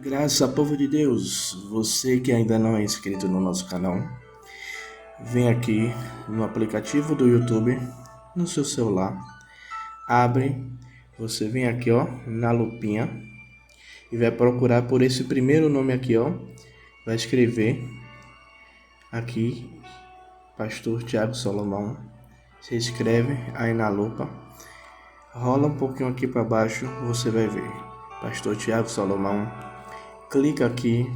Graças povo de Deus, você que ainda não é inscrito no nosso canal, vem aqui no aplicativo do YouTube, no seu celular, abre, você vem aqui ó, na lupinha e vai procurar por esse primeiro nome aqui ó, vai escrever aqui, Pastor Tiago Salomão, se inscreve aí na lupa, rola um pouquinho aqui para baixo, você vai ver, Pastor Tiago Salomão, clica aqui,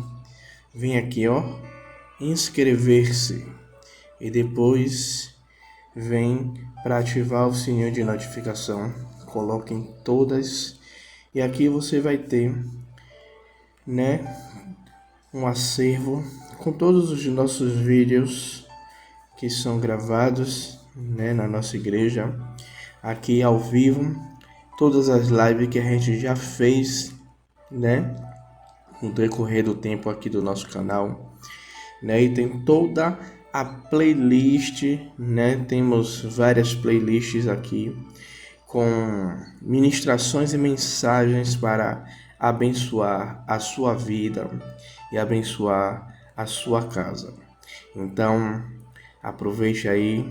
vem aqui ó, inscrever-se e depois vem para ativar o sininho de notificação, coloque em todas e aqui você vai ter, um acervo com todos os nossos vídeos que são gravados, na nossa igreja, aqui ao vivo, todas as lives que a gente já fez, no decorrer do tempo aqui do nosso canal, e tem toda a playlist, temos várias playlists aqui com ministrações e mensagens para abençoar a sua vida e abençoar a sua casa. Então, aproveite aí,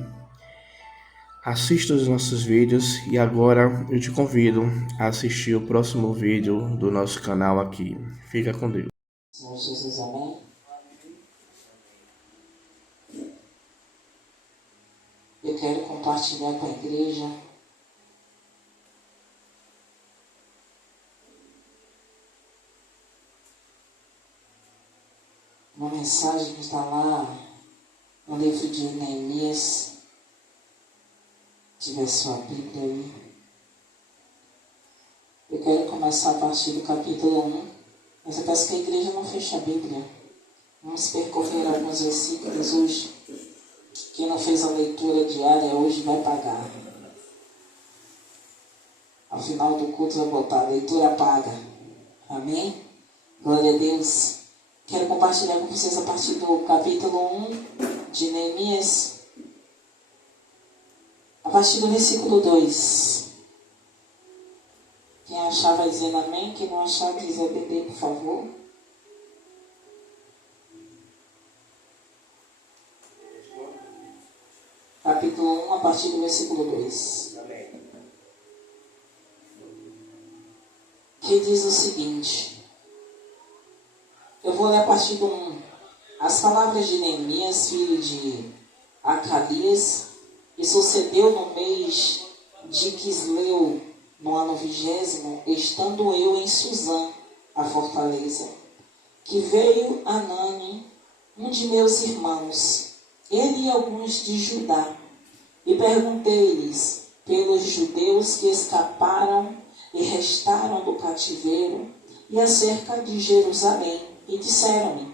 assista os nossos vídeos e agora eu te convido a assistir o próximo vídeo do nosso canal aqui. Fica com Deus. Senhor Jesus, amém? Eu quero compartilhar com a igreja uma mensagem que está lá no livro de Neemias. Se tiver sua Bíblia aí. Eu quero começar a partir do capítulo 1. Mas eu peço que a igreja não feche a Bíblia. Vamos percorrer alguns versículos hoje. Quem não fez a leitura diária hoje vai pagar. Ao final do culto vai botar a leitura paga. Amém? Glória a Deus. Quero compartilhar com vocês a partir do capítulo 1 de Neemias. A partir do versículo 2. Quem achar vai dizendo amém. Quem não achar quiser beber, por favor. Capítulo 1, a partir do versículo 2. Que diz o seguinte. Eu vou ler a partir do 1. As palavras de Neemias, filho de Acalias, que sucedeu no mês de Quisleu, no ano 20º, estando eu em Suzã, a fortaleza, que veio Anani, um de meus irmãos, ele e alguns de Judá, e perguntei-lhes pelos judeus que escaparam e restaram do cativeiro, e acerca de Jerusalém, e disseram-me,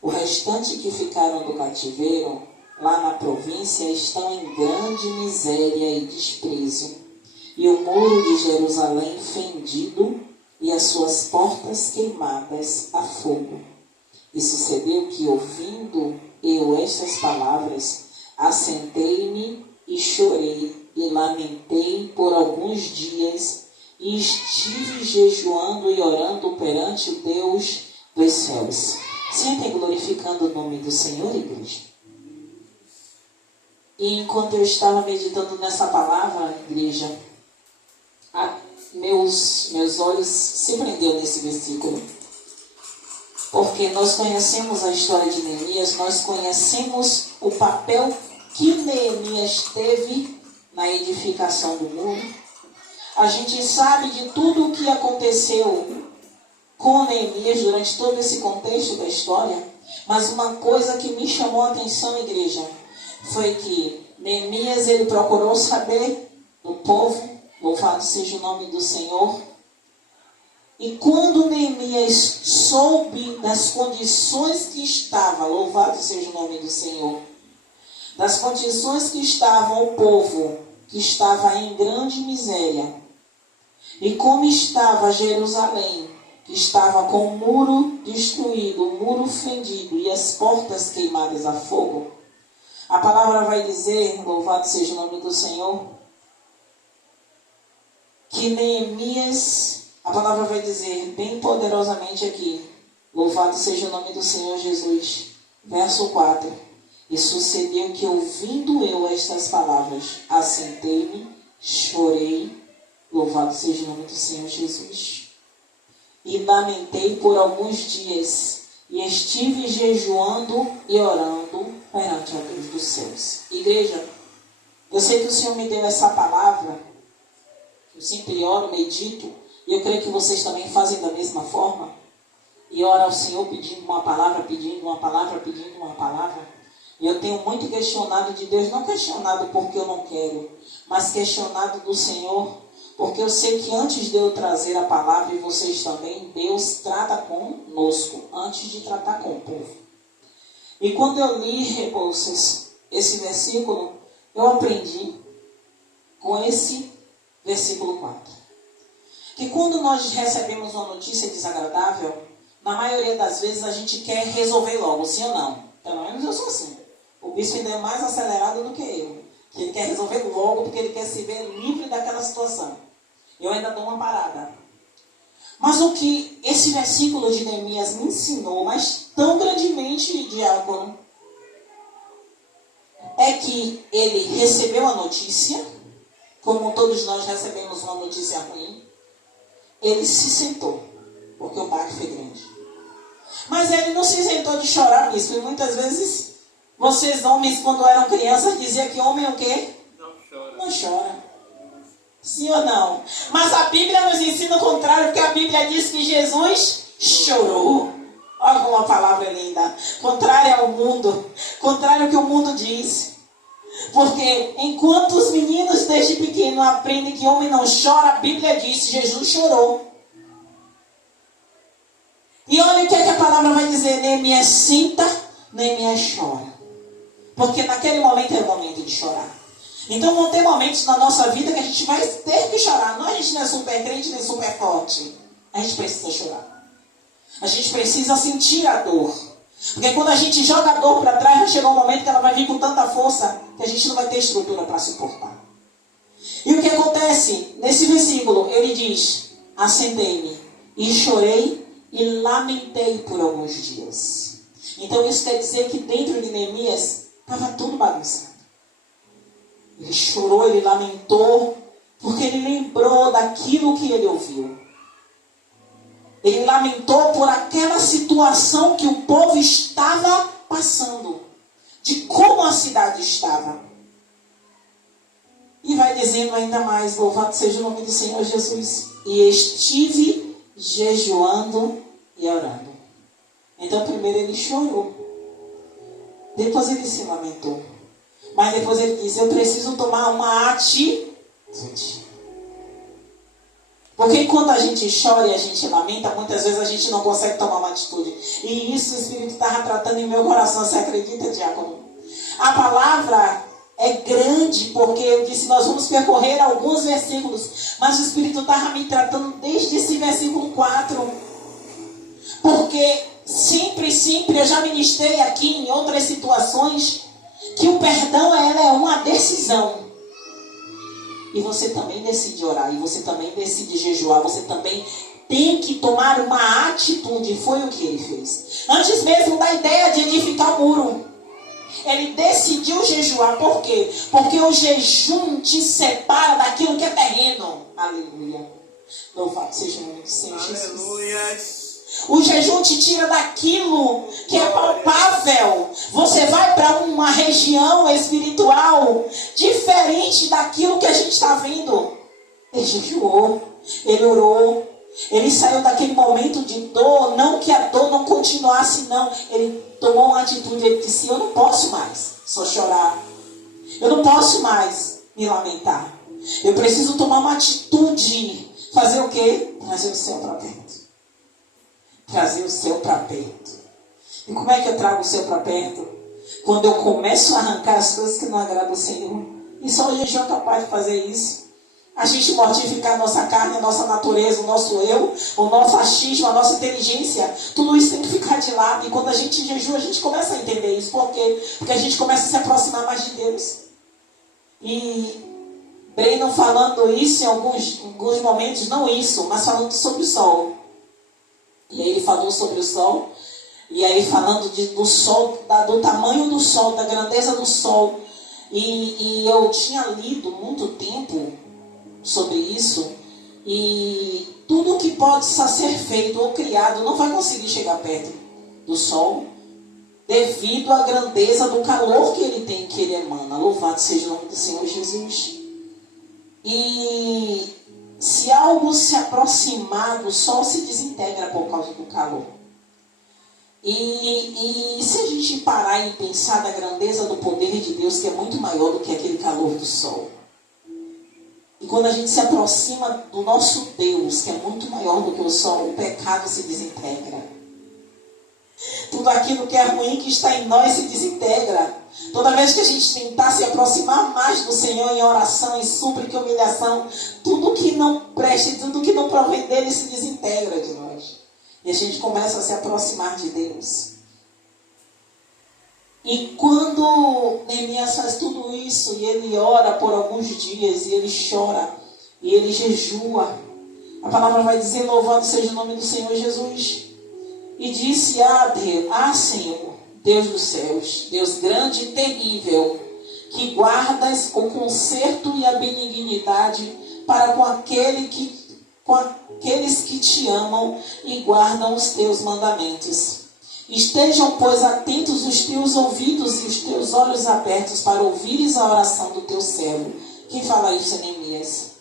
o restante que ficaram do cativeiro, lá na província, estão em grande miséria e desprezo, e o muro de Jerusalém fendido, e as suas portas queimadas a fogo. E sucedeu que, ouvindo eu estas palavras, assentei-me e chorei, e lamentei por alguns dias, e estive jejuando e orando perante o Deus dos céus. Sentem glorificando o nome do Senhor, igreja. E enquanto eu estava meditando nessa palavra, igreja, meus olhos se prendeu nesse versículo. Porque nós conhecemos a história de Neemias, nós conhecemos o papel que Neemias teve na edificação do muro. A gente sabe de tudo o que aconteceu com Neemias durante todo esse contexto da história. Mas uma coisa que me chamou a atenção, igreja, foi que Neemias, ele procurou saber do povo, louvado seja o nome do Senhor. E quando Neemias soube das condições que estava, louvado seja o nome do Senhor, das condições que estava o povo, que estava em grande miséria, e como estava Jerusalém, que estava com o muro destruído, o muro fendido e as portas queimadas a fogo, a palavra vai dizer, louvado seja o nome do Senhor, que Neemias, A palavra vai dizer bem poderosamente aqui: louvado seja o nome do Senhor Jesus. Verso 4: e sucedeu que, ouvindo eu estas palavras, assentei-me, chorei, louvado seja o nome do Senhor Jesus, e lamentei por alguns dias, e estive jejuando e orando perante a Deus dos céus. Igreja, eu sei que o Senhor me deu essa palavra, eu sempre oro, medito, e eu creio que vocês também fazem da mesma forma, e ora ao Senhor pedindo uma palavra, pedindo uma palavra, pedindo uma palavra. E eu tenho muito questionado de Deus, não questionado porque eu não quero, mas questionado do Senhor, porque eu sei que antes de eu trazer a palavra, e vocês também, Deus trata conosco, antes de tratar com o povo. E quando eu li, Rebouças, esse versículo, eu aprendi com esse versículo 4. Que quando nós recebemos uma notícia desagradável, na maioria das vezes a gente quer resolver logo, sim ou não? Pelo menos eu sou assim. O bispo ainda é mais acelerado do que eu. Que ele quer resolver logo porque ele quer se ver livre daquela situação. Eu ainda dou uma parada. Mas o que esse versículo de Neemias me ensinou, mas tão grandemente, diácono, é que ele recebeu a notícia, como todos nós recebemos uma notícia ruim, ele se sentou, porque o baque foi grande. Mas ele não se sentou de chorar, bispo. E muitas vezes, vocês homens, quando eram crianças, diziam que homem é o quê? Não chora. Não chora. Sim ou não? Mas a Bíblia nos ensina o contrário, porque a Bíblia diz que Jesus chorou. Olha como uma palavra linda. Contrária ao mundo. Contrário ao que o mundo diz. Porque enquanto os meninos desde pequeno aprendem que homem não chora, a Bíblia diz que Jesus chorou. E olha o que a palavra vai dizer: Neemias senta, Neemias chora. Porque naquele momento é o momento de chorar. Então vão ter momentos na nossa vida que a gente vai ter que chorar. Não, a gente não é super crente nem super forte. A gente precisa chorar. A gente precisa sentir a dor. Porque quando a gente joga a dor para trás, vai chegar um momento que ela vai vir com tanta força que a gente não vai ter estrutura para suportar. E o que acontece? Nesse versículo, ele diz: assentei-me e chorei e lamentei por alguns dias. Então isso quer dizer que dentro de Neemias estava tudo bagunçado. Ele chorou, ele lamentou, porque ele lembrou daquilo que ele ouviu. Ele lamentou por aquela situação que o povo estava passando, de como a cidade estava. E vai dizendo ainda mais: louvado seja o nome do Senhor Jesus. E estive jejuando e orando. Então primeiro ele chorou, depois ele se lamentou, mas depois ele disse: eu preciso tomar uma atitude. Porque enquanto a gente chora e a gente lamenta, muitas vezes a gente não consegue tomar uma atitude. E isso o Espírito estava tratando em meu coração. Você acredita, diácono? A palavra é grande, porque eu disse, nós vamos percorrer alguns versículos, mas o Espírito estava me tratando desde esse versículo 4. Porque sempre eu já ministrei aqui em outras situações que o perdão ela é uma decisão. E você também decide orar, e você também decide jejuar, você também tem que tomar uma atitude. Foi o que ele fez. Antes mesmo da ideia de edificar o muro, ele decidiu jejuar. Por quê? Porque o jejum te separa daquilo que é terreno. Aleluia. Louvado seja o nome do Senhor Jesus. Aleluia. O jejum te tira daquilo que é palpável. Você vai para uma região espiritual diferente daquilo que a gente está vendo. Ele jejuou, ele orou, ele saiu daquele momento de dor. Não que a dor não continuasse, não. Ele tomou uma atitude, ele disse: eu não posso mais só chorar. Eu não posso mais me lamentar. Eu preciso tomar uma atitude. Fazer o quê? Trazer o céu para perto. Trazer o céu para perto. E como é que eu trago o céu para perto? Quando eu começo a arrancar as coisas que não agradam o Senhor. E só o jejum é capaz de fazer isso. A gente mortificar a nossa carne, a nossa natureza, o nosso eu, o nosso achismo, a nossa inteligência. Tudo isso tem que ficar de lado. E quando a gente jejua, a gente começa a entender isso. Por quê? Porque a gente começa a se aproximar mais de Deus. E Breno falando isso em alguns momentos, não isso, mas falando sobre o sol. E aí ele falou sobre o sol, e aí falando do sol, do tamanho do sol, da grandeza do sol. E eu tinha lido muito tempo sobre isso, e tudo que pode ser feito ou criado não vai conseguir chegar perto do sol, devido à grandeza do calor que ele tem, que ele emana. Louvado seja o nome do Senhor Jesus. E se algo se aproximar do sol, se desintegra por causa do calor. E se a gente parar e pensar da grandeza do poder de Deus, que é muito maior do que aquele calor do sol. E quando a gente se aproxima do nosso Deus, que é muito maior do que o sol, o pecado se desintegra. Tudo aquilo que é ruim que está em nós se desintegra. Toda vez que a gente tentar se aproximar mais do Senhor em oração, em súplica e humilhação, tudo que não preste, tudo que não provém dele se desintegra de nós. E a gente começa a se aproximar de Deus. E quando Neemias faz tudo isso, e ele ora por alguns dias, e ele chora, e ele jejua, a palavra vai dizer: louvado seja o nome do Senhor Jesus. E disse a Deus: Senhor, Deus dos céus, Deus grande e terrível, que guardas o conserto e a benignidade para com aqueles que te amam e guardam os teus mandamentos. Estejam, pois, atentos os teus ouvidos e os teus olhos abertos para ouvires a oração do teu servo. Quem fala isso é Neemias.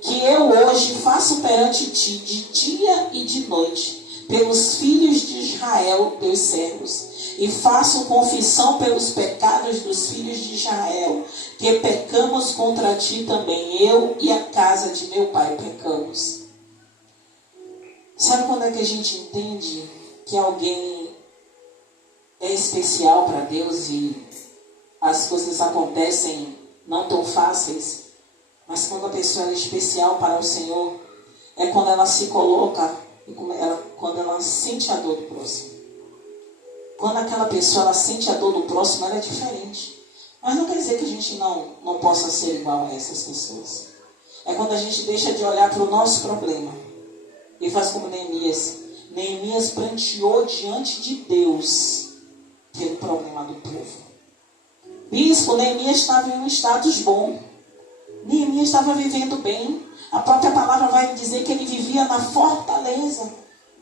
Que eu hoje faço perante ti de dia e de noite, pelos filhos de Israel, teus servos, e faço confissão pelos pecados dos filhos de Israel, que pecamos contra ti também, eu e a casa de meu pai pecamos. Sabe quando é que a gente entende que alguém é especial para Deus e as coisas acontecem não tão fáceis? Mas quando a pessoa é especial para o Senhor, é quando ela se coloca, quando ela sente a dor do próximo. Quando aquela pessoa ela sente a dor do próximo, ela é diferente. Mas não quer dizer que a gente não possa ser igual a essas pessoas. É quando a gente deixa de olhar para o nosso problema e faz como Neemias. Neemias pranteou diante de Deus pelo problema do povo. Bispo, Neemias estava em um status bom. Neemias estava vivendo bem. A própria palavra vai dizer que ele vivia na fortaleza.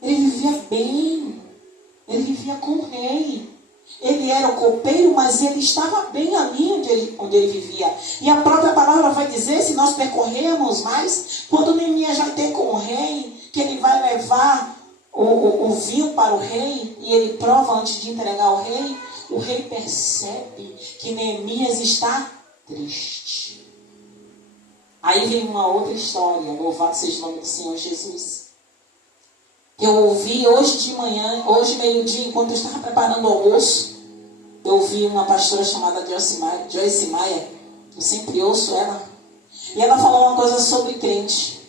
Ele vivia bem. Ele vivia com o rei. Ele era o copeiro, mas ele estava bem ali onde ele vivia. E a própria palavra vai dizer, se nós percorrermos mais, quando Neemias já tem com o rei, que ele vai levar o vinho para o rei, e ele prova antes de entregar ao rei, o rei percebe que Neemias está triste. Aí vem uma outra história, louvado seja o nome do Senhor Jesus. Eu ouvi hoje de manhã, hoje meio-dia, enquanto eu estava preparando o almoço, eu ouvi uma pastora chamada Joyce Meyer, eu sempre ouço ela, e ela falou uma coisa sobre crente,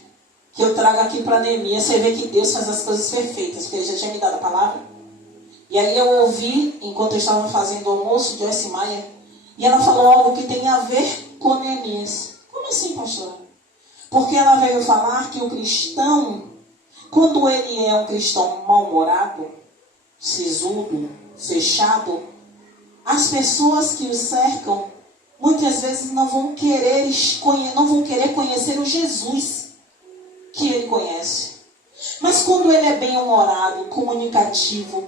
que eu trago aqui para Neemias. Você vê que Deus faz as coisas perfeitas, porque Ele já tinha me dado a palavra. E aí eu ouvi, enquanto eu estava fazendo o almoço, Joyce Meyer, e ela falou algo que tem a ver com Neemias. Como assim, pastora? Porque ela veio falar que o cristão, quando ele é um cristão mal-humorado, sisudo, fechado, as pessoas que o cercam, muitas vezes não vão querer conhecer o Jesus que ele conhece. Mas quando ele é bem-humorado, comunicativo,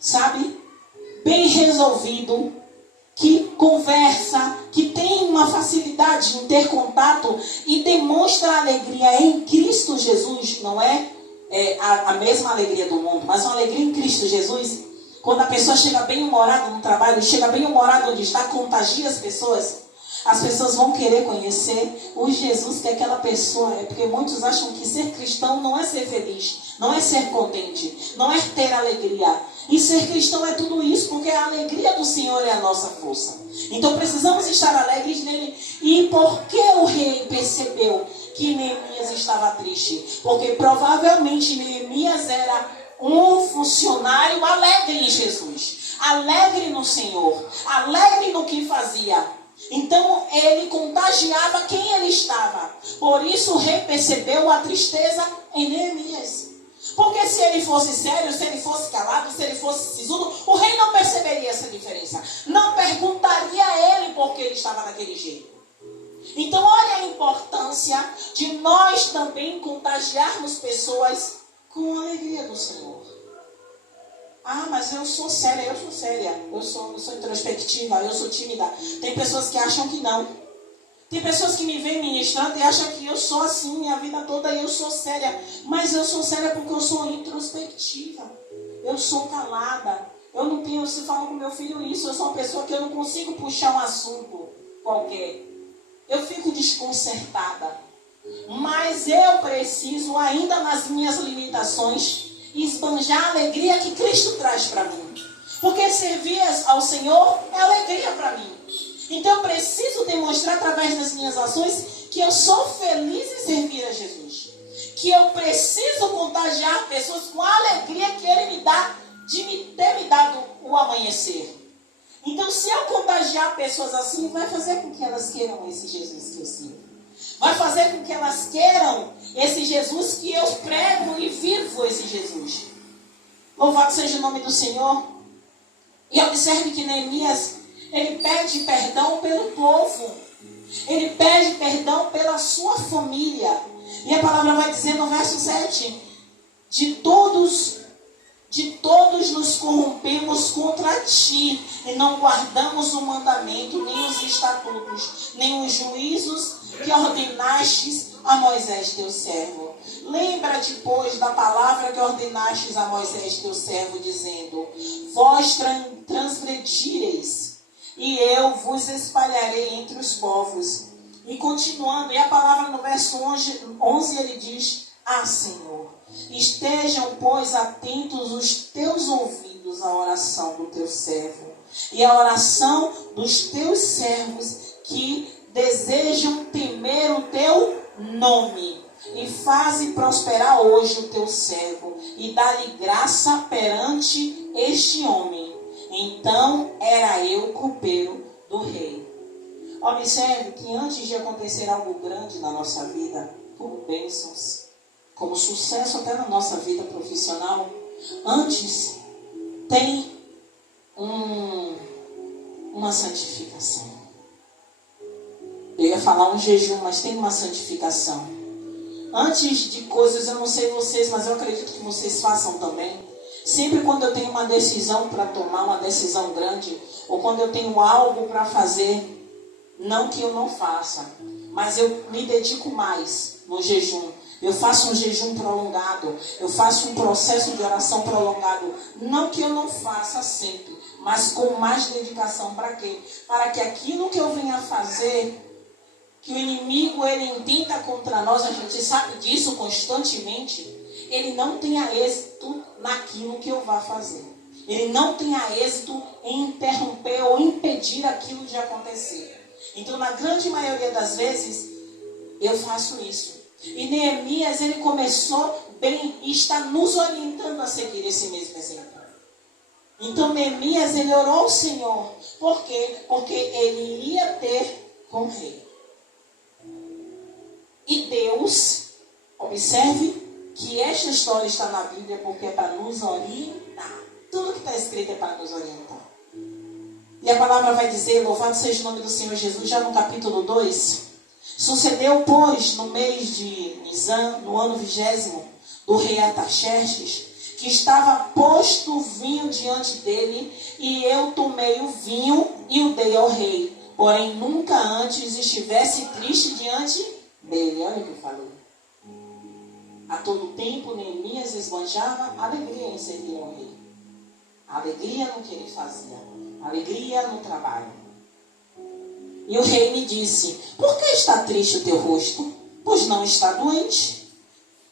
sabe? Bem resolvido, que conversa, que tem uma facilidade em ter contato e demonstra alegria em Cristo Jesus, não é a mesma alegria do mundo, mas uma alegria em Cristo Jesus. Quando a pessoa chega bem-humorada no trabalho, chega bem-humorada onde está, contagia as pessoas vão querer conhecer o Jesus que aquela pessoa é. Porque muitos acham que ser cristão não é ser feliz, não é ser contente, não é ter alegria. E ser cristão é tudo isso, porque a alegria do Senhor é a nossa força. Então precisamos estar alegres nele. E por que o rei percebeu que Neemias estava triste? Porque provavelmente Neemias era um funcionário alegre em Jesus, alegre no Senhor, alegre no que fazia. Então ele contagiava quem ele estava. Por isso o rei percebeu a tristeza em Neemias. Porque se ele fosse sério, se ele fosse calado, se ele fosse sisudo, o rei não perceberia essa diferença. Não perguntaria a ele por que ele estava daquele jeito. Então olha a importância de nós também contagiarmos pessoas com a alegria do Senhor. Ah, mas eu sou séria, eu sou introspectiva, eu sou tímida. Tem pessoas que acham que não. Tem pessoas que me veem ministrando e acham que eu sou assim minha vida toda e eu sou séria. Mas eu sou séria porque eu sou introspectiva. Eu sou calada. Eu não tenho, se falo com meu filho isso, eu sou uma pessoa que eu não consigo puxar um assunto qualquer. Eu fico desconcertada. Mas eu preciso, ainda nas minhas limitações, esbanjar a alegria que Cristo traz para mim. Porque servir ao Senhor é alegria para mim. Então eu preciso demonstrar através das minhas ações que eu sou feliz em servir a Jesus. Que eu preciso contagiar pessoas com a alegria que Ele me dá de ter me dado o amanhecer. Então se eu contagiar pessoas assim, vai fazer com que elas queiram esse Jesus que eu sirvo. Vai fazer com que elas queiram esse Jesus que eu prego e vivo esse Jesus. Louvado seja o nome do Senhor. E observe que Neemias, ele pede perdão pelo povo. Ele pede perdão pela sua família. E a palavra vai dizer no verso 7. De todos nos corrompemos contra ti. E não guardamos o mandamento, nem os estatutos, nem os juízos que ordenastes a Moisés teu servo. Lembra-te, pois, da palavra que ordenastes a Moisés teu servo, dizendo: vós transgredireis, e eu vos espalharei entre os povos. E continuando, e a palavra no verso 11 ele diz: ah, Senhor, estejam, pois, atentos os teus ouvidos à oração do teu servo, e à oração dos teus servos que desejam temer o teu nome. E faze prosperar hoje o teu servo, e dá-lhe graça perante este homem. Então era eu copeiro do rei. Observe que antes de acontecer algo grande na nossa vida, como bênçãos, como sucesso até na nossa vida profissional, antes tem uma santificação. Eu ia falar um jejum, mas tem uma santificação. Antes de coisas, eu não sei vocês, mas eu acredito que vocês façam também. Sempre quando eu tenho uma decisão para tomar, uma decisão grande, ou quando eu tenho algo para fazer, não que eu não faça, mas eu me dedico mais no jejum. Eu faço um jejum prolongado, eu faço um processo de oração prolongado. Não que eu não faça sempre, mas com mais dedicação. Para quê? Para que aquilo que eu venha fazer, que o inimigo ele intenta contra nós, a gente sabe disso constantemente, ele não tenha êxito naquilo que eu vá fazer. Ele não tenha êxito em interromper ou impedir aquilo de acontecer. Então, na grande maioria das vezes, eu faço isso. E Neemias, ele começou bem e está nos orientando a seguir esse mesmo exemplo. Então, Neemias, ele orou ao Senhor. Por quê? Porque ele iria ter com o rei. E Deus, observe que esta história está na Bíblia porque é para nos orientar. Tudo que está escrito é para nos orientar. E a palavra vai dizer, louvado seja o nome do Senhor Jesus, já no capítulo 2. Sucedeu, pois, no mês de Nisan, no ano 20º, do rei Artaxerxes, que estava posto o vinho diante dele, e eu tomei o vinho e o dei ao rei. Porém, nunca antes estivesse triste diante dele. Olha o que eu falei. A todo tempo, Neemias esbanjava alegria em servir ao rei. Alegria no que ele fazia. Alegria no trabalho. E o rei me disse: por que está triste o teu rosto? Pois não está doente.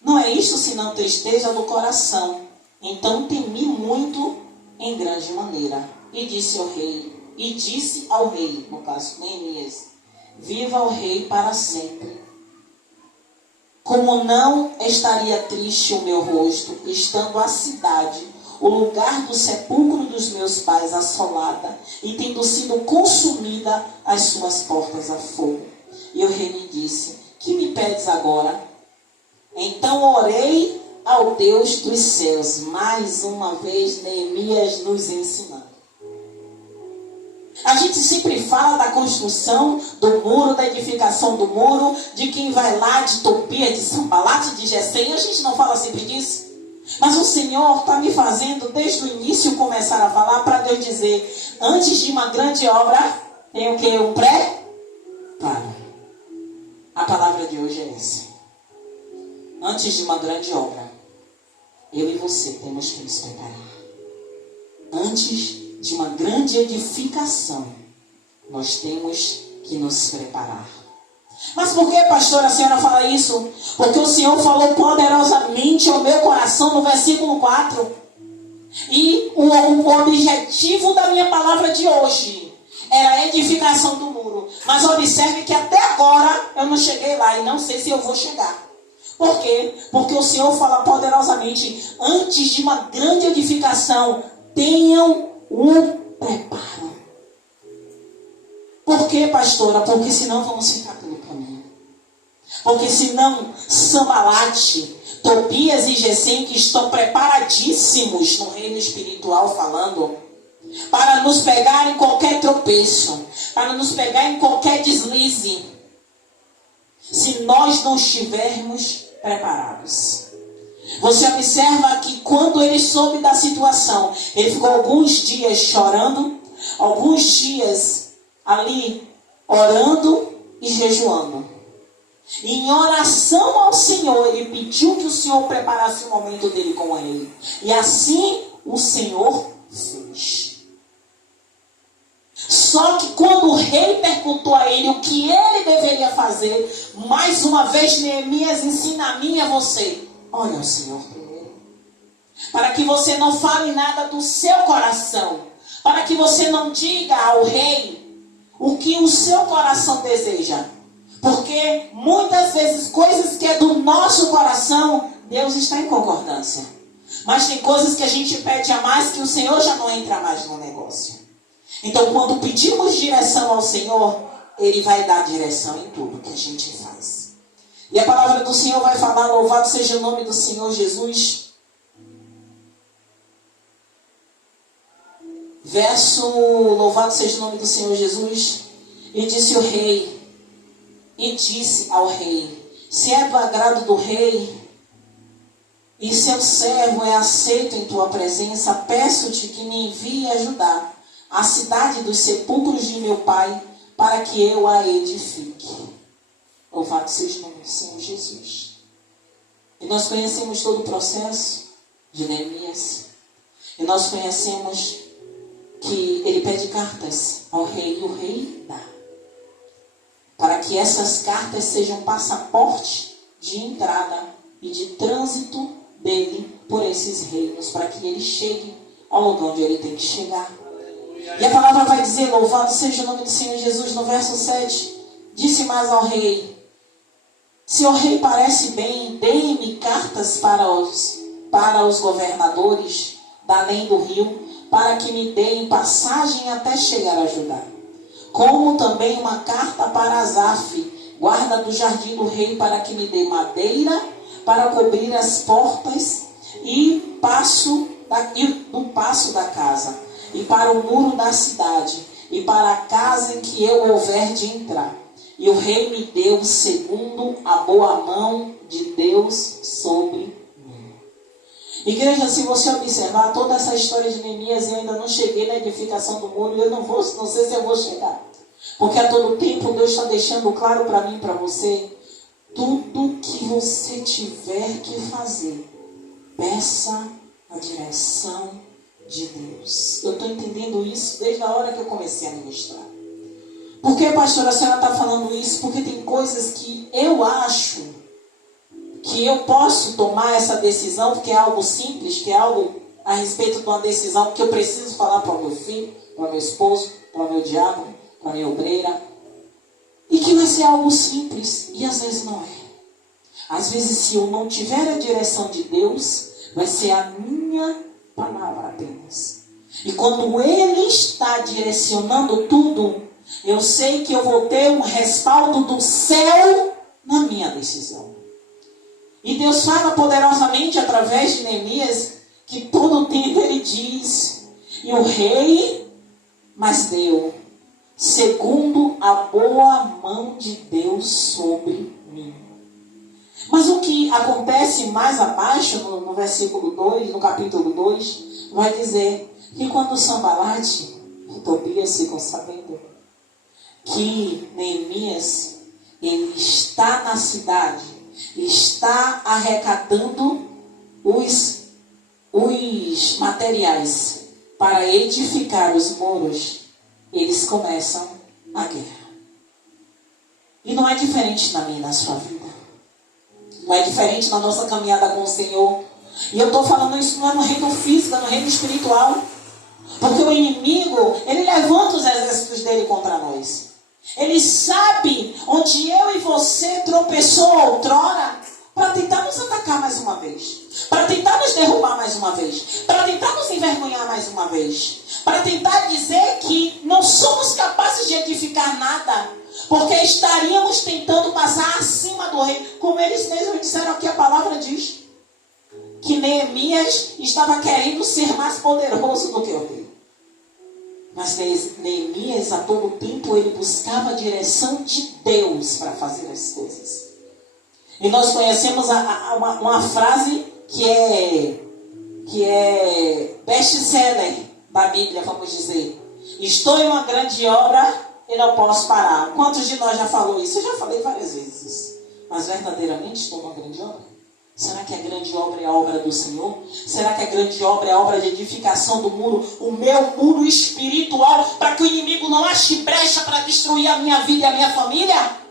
Não é isto senão tristeza do coração. Então temi muito em grande maneira. E disse ao rei, no caso Neemias: viva o rei para sempre. Como não estaria triste o meu rosto, estando a cidade o lugar do sepulcro dos meus pais assolada, e tendo sido consumida as suas portas a fogo. E o rei me disse: que me pedes agora? Então orei ao Deus dos céus. Mais uma vez Neemias nos ensinando. A gente sempre fala da construção do muro, da edificação do muro, de quem vai lá, de Tobias, de Sanbalate, de Gesem. A gente não fala sempre disso. Mas o Senhor está me fazendo, desde o início, começar a falar para Deus dizer: antes de uma grande obra, tem o que? Um pré-para. A palavra de hoje é essa. Antes de uma grande obra, eu e você temos que nos preparar. Antes de uma grande edificação, nós temos que nos preparar. Mas por que, pastora, a senhora fala isso? Porque o Senhor falou poderosamente ao meu coração no versículo 4. E o objetivo da minha palavra de hoje era a edificação do muro. Mas observe que até agora eu não cheguei lá e não sei se eu vou chegar. Por quê? Porque o Senhor fala poderosamente: antes de uma grande edificação, tenham um preparo. Por quê, pastora? Porque senão vamos ficar pelo caminho. Porque senão Sanbalate, Tobias e Gesem, que estão preparadíssimos no reino espiritual falando, para nos pegar em qualquer tropeço, para nos pegar em qualquer deslize, se nós não estivermos preparados. Você observa que quando ele soube da situação, ele ficou alguns dias chorando, alguns dias ali orando e jejuando. Em oração ao Senhor, ele pediu que o Senhor preparasse o momento dele com ele. E assim o Senhor fez. Só que quando o rei perguntou a ele o que ele deveria fazer, mais uma vez Neemias ensina a mim e a você: olha o Senhor primeiro. Para que você não fale nada do seu coração. Para que você não diga ao rei o que o seu coração deseja. Porque muitas vezes coisas que é do nosso coração, Deus está em concordância. Mas tem coisas que a gente pede a mais que o Senhor já não entra mais no negócio. Então quando pedimos direção ao Senhor, Ele vai dar direção em tudo que a gente faz. E a palavra do Senhor vai falar: louvado seja o nome do Senhor Jesus. Louvado seja o nome do Senhor Jesus. E disse ao rei: se é do agrado do rei, e seu servo é aceito em tua presença, peço-te que me envie ajudar a cidade dos sepulcros de meu pai, para que eu a edifique. Louvado seja o nome do Senhor Jesus. E nós conhecemos todo o processo de Neemias. E nós conhecemos que ele pede cartas ao rei, e o rei dá. Para que essas cartas sejam passaporte de entrada e de trânsito dele por esses reinos, para que ele chegue ao lugar onde ele tem que chegar. E a palavra vai dizer: louvado seja o nome do Senhor Jesus, no verso 7. Disse mais ao rei: se o rei parece bem, dê-me cartas para os governadores da além do rio, para que me deem passagem até chegar a Judá. Como também uma carta para Asaf, guarda do jardim do rei, para que me dê madeira para cobrir as portas e do passo da casa, e para o muro da cidade, e para a casa em que eu houver de entrar. E o rei me deu segundo a boa mão de Deus sobre mim. Igreja, se você observar toda essa história de Neemias, eu ainda não cheguei na edificação do muro, e eu não sei se eu vou chegar. Porque a todo tempo Deus está deixando claro para mim e para você: tudo que você tiver que fazer, peça a direção de Deus. Eu estou entendendo isso desde a hora que eu comecei a ministrar. Por que, pastora, a senhora está falando isso? Porque tem coisas que eu acho que eu posso tomar essa decisão, porque é algo simples, que é algo a respeito de uma decisão que eu preciso falar para o meu filho, para o meu esposo, para o meu diácono, para a minha obreira, e que vai ser algo simples, e às vezes não é. Às vezes, se eu não tiver a direção de Deus, vai ser a minha palavra apenas. E quando Ele está direcionando tudo, eu sei que eu vou ter um respaldo do céu na minha decisão. E Deus fala poderosamente através de Neemias, que todo o tempo Ele diz, e o rei mas deu, segundo a boa mão de Deus sobre mim. Mas o que acontece mais abaixo, no versículo 2, no capítulo 2, vai dizer que quando Sanbalate e Tobias ficam sabendo que Neemias, ele está na cidade, está arrecadando os materiais para edificar os muros, eles começam a guerra. E não é diferente na minha e na sua vida. Não é diferente na nossa caminhada com o Senhor. E eu estou falando isso não é no reino físico, é no reino espiritual. Porque o inimigo, ele levanta os exércitos dele contra nós. Ele sabe onde eu e você tropeçou outrora para tentar nos atacar mais uma vez. Para tentar nos derrubar mais uma vez. Para tentar nos envergonhar mais uma vez. Para tentar dizer que não somos capazes de edificar nada. Porque estaríamos tentando passar acima do rei. Como eles mesmos disseram aqui, a palavra diz que Neemias estava querendo ser mais poderoso do que o rei. Mas Neemias, a todo tempo, ele buscava a direção de Deus para fazer as coisas. E nós conhecemos uma frase que é best-seller da Bíblia, vamos dizer. Estou em uma grande obra e não posso parar. Quantos de nós já falou isso? Eu já falei várias vezes. Mas verdadeiramente estou numa grande obra? Será que a grande obra é a obra do Senhor? Será que a grande obra é a obra de edificação do muro? O meu muro espiritual, para que o inimigo não ache brecha para destruir a minha vida e a minha família?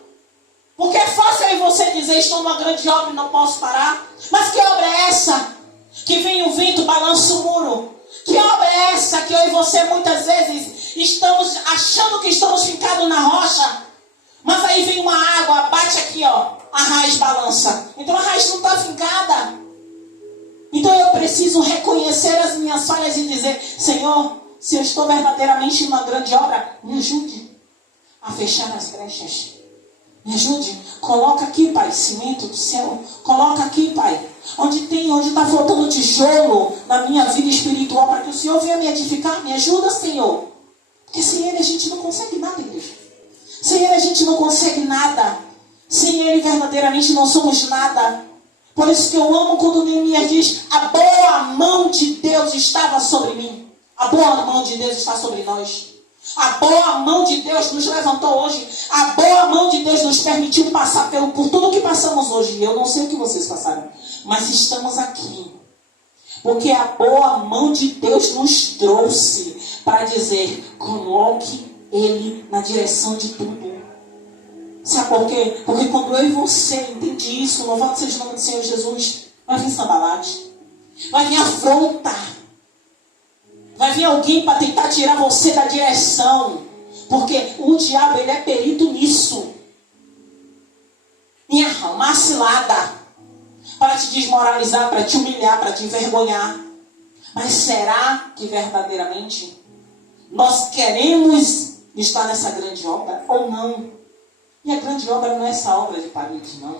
Porque é fácil aí você dizer, estou numa grande obra e não posso parar. Mas que obra é essa? Que vem o vento, balança o muro. Que obra é essa que eu e você muitas vezes estamos achando que estamos fincados na rocha? Mas aí vem uma água, bate aqui, ó, a raiz balança. Então a raiz não está fincada. Então eu preciso reconhecer as minhas falhas e dizer, Senhor, se eu estou verdadeiramente numa grande obra, me ajude a fechar as brechas. Me ajude. Coloca aqui, Pai, cimento do céu. Coloca aqui, Pai, onde está faltando tijolo na minha vida espiritual, para que o Senhor venha me edificar. Me ajuda, Senhor. Porque sem Ele a gente não consegue nada, igreja. Sem Ele a gente não consegue nada. Sem Ele verdadeiramente não somos nada. Por isso que eu amo quando Neemias diz, a boa mão de Deus estava sobre mim. A boa mão de Deus está sobre nós. A boa mão de Deus nos levantou hoje. A boa mão de Deus nos permitiu passar por tudo que passamos hoje. Eu não sei o que vocês passaram, mas estamos aqui. Porque a boa mão de Deus nos trouxe para dizer, coloque Ele na direção de tudo. Sabe por quê? Porque quando eu e você entende isso, louvado seja o nome do Senhor Jesus, vai vir Sanbalate, vai vir afronta, vai vir alguém para tentar tirar você da direção. Porque o diabo, ele é perito nisso. Em arrumar cilada para te desmoralizar, para te humilhar, para te envergonhar. Mas será que verdadeiramente nós queremos estar nessa grande obra ou não? E a grande obra não é essa obra de parede, não.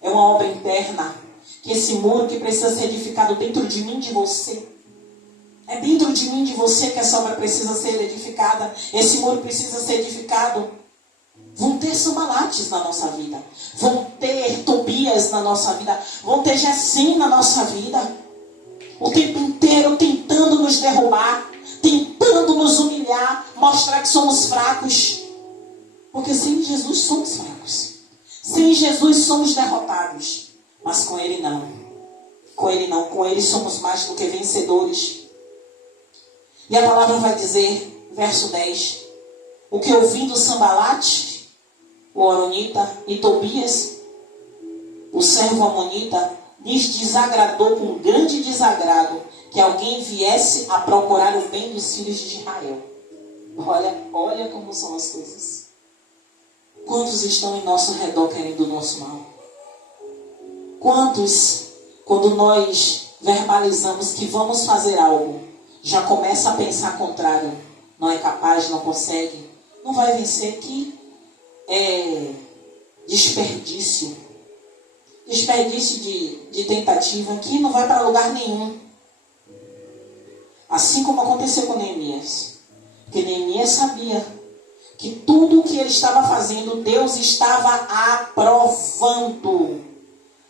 É uma obra interna. Que esse muro que precisa ser edificado dentro de mim, de você. É dentro de mim, de você, que essa obra precisa ser edificada. Esse muro precisa ser edificado. Vão ter Sanbalates na nossa vida. Vão ter Tobias na nossa vida. Vão ter Gesem na nossa vida. O tempo inteiro tentando nos derrubar. Tentando nos humilhar. Mostrar que somos fracos. Porque sem Jesus somos fracos. Sem Jesus somos derrotados. Mas com Ele não. Com Ele não. Com Ele somos mais do que vencedores. E a palavra vai dizer, verso 10. O que ouvindo Sanbalate, o Horonita, e Tobias, o servo amonita, lhes desagradou com grande desagrado que alguém viesse a procurar o bem dos filhos de Israel. Olha como são as coisas. Quantos estão em nosso redor querendo o nosso mal? Quantos, quando nós verbalizamos que vamos fazer algo, já começa a pensar contrário, não é capaz, não consegue, não vai vencer, que é desperdício de tentativa, que não vai para lugar nenhum. Assim como aconteceu com Neemias. Porque Neemias sabia que tudo o que ele estava fazendo, Deus estava aprovando.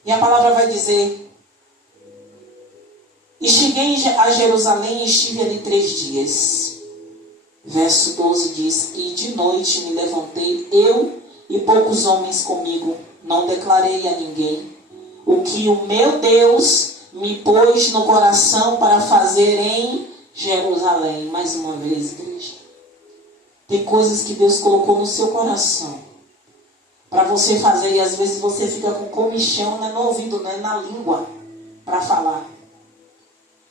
E a palavra vai dizer: e cheguei a Jerusalém e estive ali 3 dias. Verso 12 diz: e de noite me levantei, eu e poucos homens comigo, não declarei a ninguém o que o meu Deus me pôs no coração para fazer em Jerusalém. Mais uma vez, igreja, tem coisas que Deus colocou no seu coração para você fazer, e às vezes você fica com comichão, não é no ouvido, não é na língua, para falar.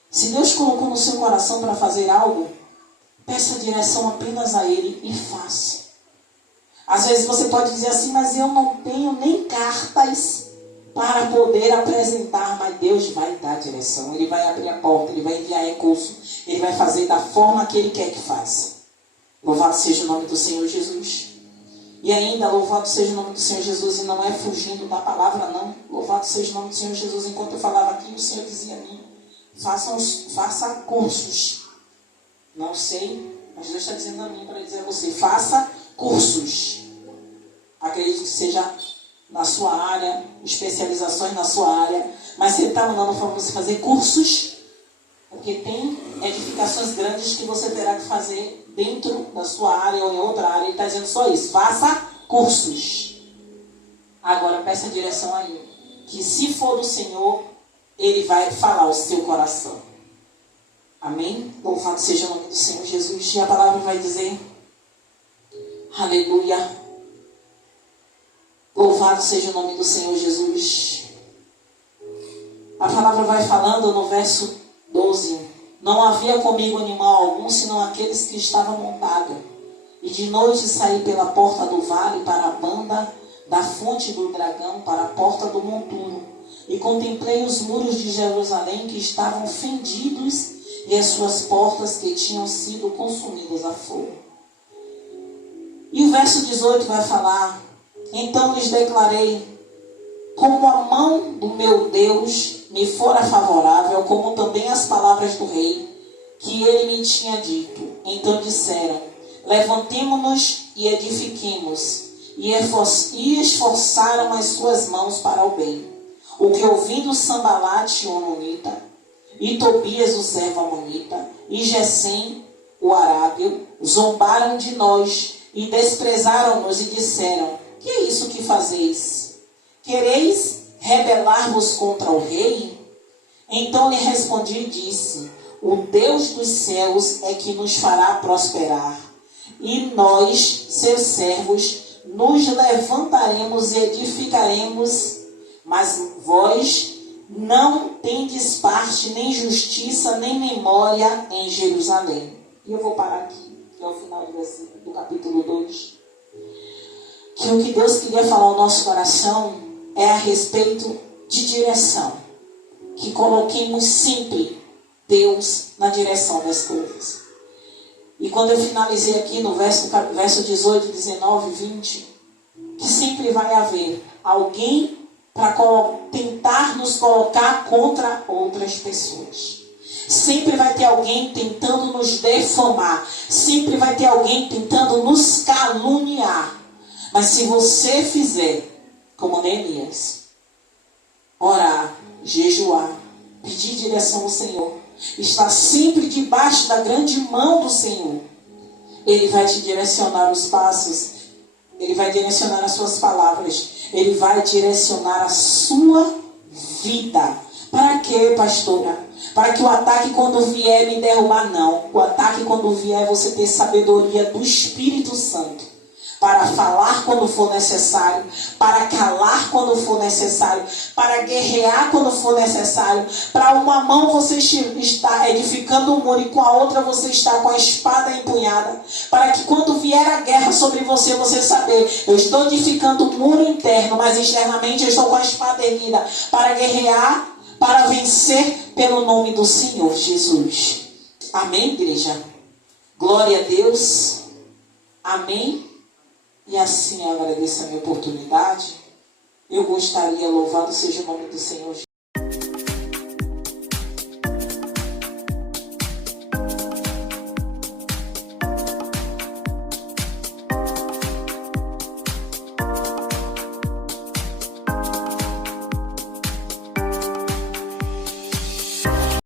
Se Deus colocou no seu coração para fazer algo, peça direção apenas a Ele e faça. Às vezes você pode dizer assim: mas eu não tenho nem cartas para poder apresentar. Mas Deus vai dar direção, Ele vai abrir a porta, Ele vai enviar recurso, Ele vai fazer da forma que Ele quer que faça. Louvado seja o nome do Senhor Jesus. E ainda, louvado seja o nome do Senhor Jesus, e não é fugindo da palavra, não. Louvado seja o nome do Senhor Jesus. Enquanto eu falava aqui, o Senhor dizia a mim: faça cursos. Não sei, mas Deus está dizendo a mim para dizer a você: faça cursos. Acredito que seja na sua área, especializações na sua área, mas se Ele está mandando para você fazer cursos, porque tem edificações grandes que você terá que fazer dentro da sua área ou em outra área. Ele está dizendo só isso: faça cursos. Agora peça direção a Ele, que se for do Senhor, Ele vai falar ao seu coração. Amém? Louvado seja o nome do Senhor Jesus. E a palavra vai dizer: aleluia. Louvado seja o nome do Senhor Jesus. A palavra vai falando no verso 12: não havia comigo animal algum, senão aqueles que estavam montados. E de noite saí pela porta do vale para a banda da fonte do dragão, para a porta do monturo. E contemplei os muros de Jerusalém que estavam fendidos, e as suas portas que tinham sido consumidas a fogo. E o verso 18 vai falar: então lhes declarei, como a mão do meu Deus me fora favorável, como também as palavras do rei, que ele me tinha dito. Então disseram: levantemo-nos e edifiquemos, e esforçaram as suas mãos para o bem. O que ouvindo Sambalate, o Amonita, e Tobias, o servo Amonita, e Gesem, o Arábio, zombaram de nós e desprezaram-nos e disseram: que é isso que fazeis? Quereis rebelar-vos contra o rei? Então lhe respondi e disse: o Deus dos céus é que nos fará prosperar, e nós, seus servos, nos levantaremos e edificaremos, mas vós não tendes parte, nem justiça, nem memória em Jerusalém. E eu vou parar aqui, que é o final do capítulo 2. Que o que Deus queria falar ao nosso coração é a respeito de direção. Que coloquemos sempre Deus na direção das coisas. E quando eu finalizei aqui no verso 18, 19 e 20, que sempre vai haver alguém para tentar nos colocar contra outras pessoas. Sempre vai ter alguém tentando nos defamar. Sempre vai ter alguém tentando nos caluniar. Mas se você fizer como Neemias, orar, jejuar, pedir direção ao Senhor, estar sempre debaixo da grande mão do Senhor, Ele vai te direcionar os passos, Ele vai direcionar as suas palavras, Ele vai direcionar a sua vida. Para quê, pastora? Para que o ataque, quando vier, me derrubar? Não. O ataque, quando vier, é você ter sabedoria do Espírito Santo. Para falar quando for necessário, para calar quando for necessário, para guerrear quando for necessário. Para uma mão você está edificando um muro e com a outra você está com a espada empunhada. Para que quando vier a guerra sobre você, você saber: eu estou edificando um muro interno, mas externamente eu estou com a espada erguida. Para guerrear, para vencer pelo nome do Senhor Jesus. Amém, igreja? Glória a Deus. Amém. E assim eu agradeço a minha oportunidade. Eu gostaria, louvado seja o nome do Senhor Jesus.